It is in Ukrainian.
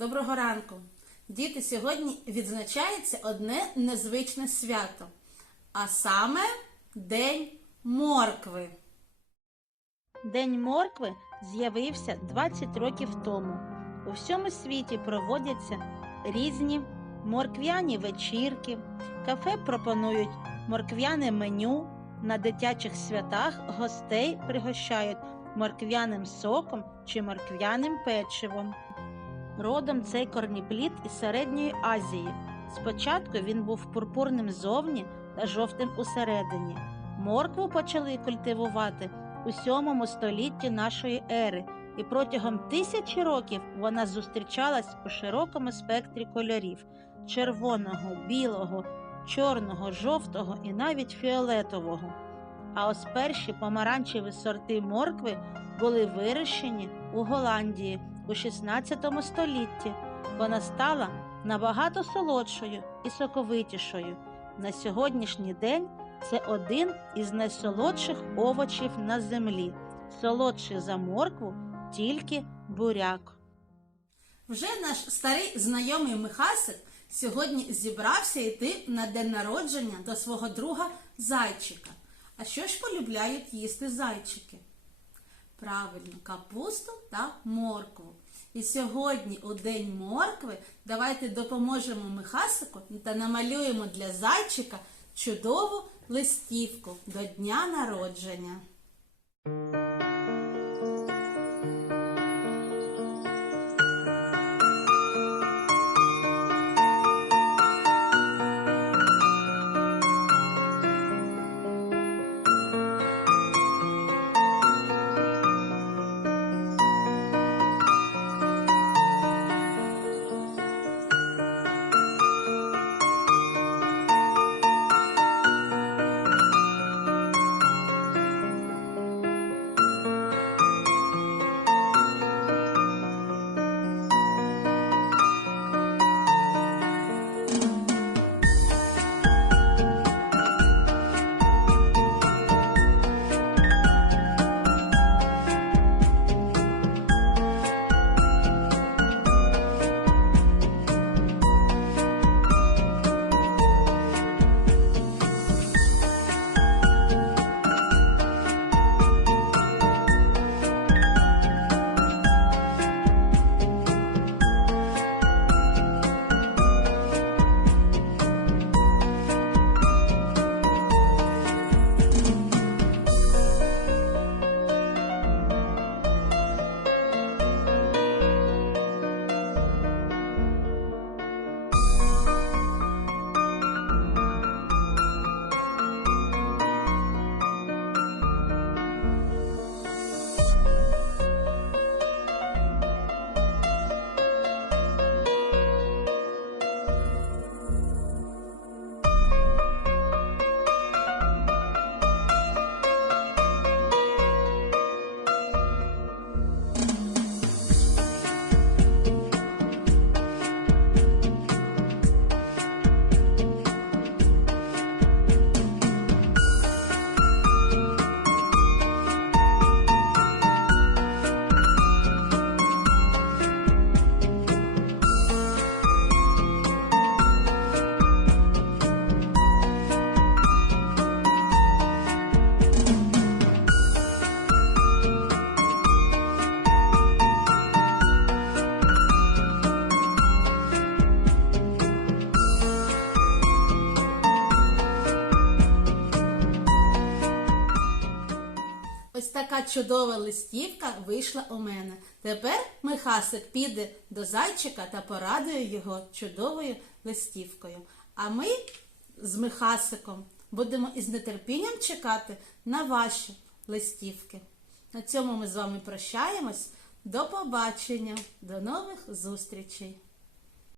Доброго ранку! Діти, сьогодні відзначається одне незвичне свято, а саме День моркви. День моркви з'явився 20 років тому. У всьому світі проводяться різні морквяні вечірки, кафе пропонують морквяне меню. На дитячих святах гостей пригощають морквяним соком чи морквяним печивом. Родом цей корніплід із Середньої Азії. Спочатку він був пурпурним зовні та жовтим усередині. Моркву почали культивувати у 7 столітті нашої ери, і протягом тисячі років вона зустрічалась у широкому спектрі кольорів червоного, білого, чорного, жовтого і навіть фіолетового. А ось перші помаранчеві сорти моркви були вирощені у Голландії у 16 столітті. Вона стала набагато солодшою і соковитішою. На сьогоднішній день це один із найсолодших овочів на землі. Солодший за моркву тільки буряк. Вже наш старий знайомий Михасик сьогодні зібрався йти на день народження до свого друга зайчика. А що ж полюбляють їсти зайчики? Правильно, капусту та моркву. І сьогодні, у день моркви, давайте допоможемо Михасику та намалюємо для зайчика чудову листівку до дня народження. Ось така чудова листівка вийшла у мене. Тепер Михасик піде до зайчика та порадує його чудовою листівкою. А ми з Михасиком будемо із нетерпінням чекати на ваші листівки. На цьому ми з вами прощаємось. До побачення, до нових зустрічей!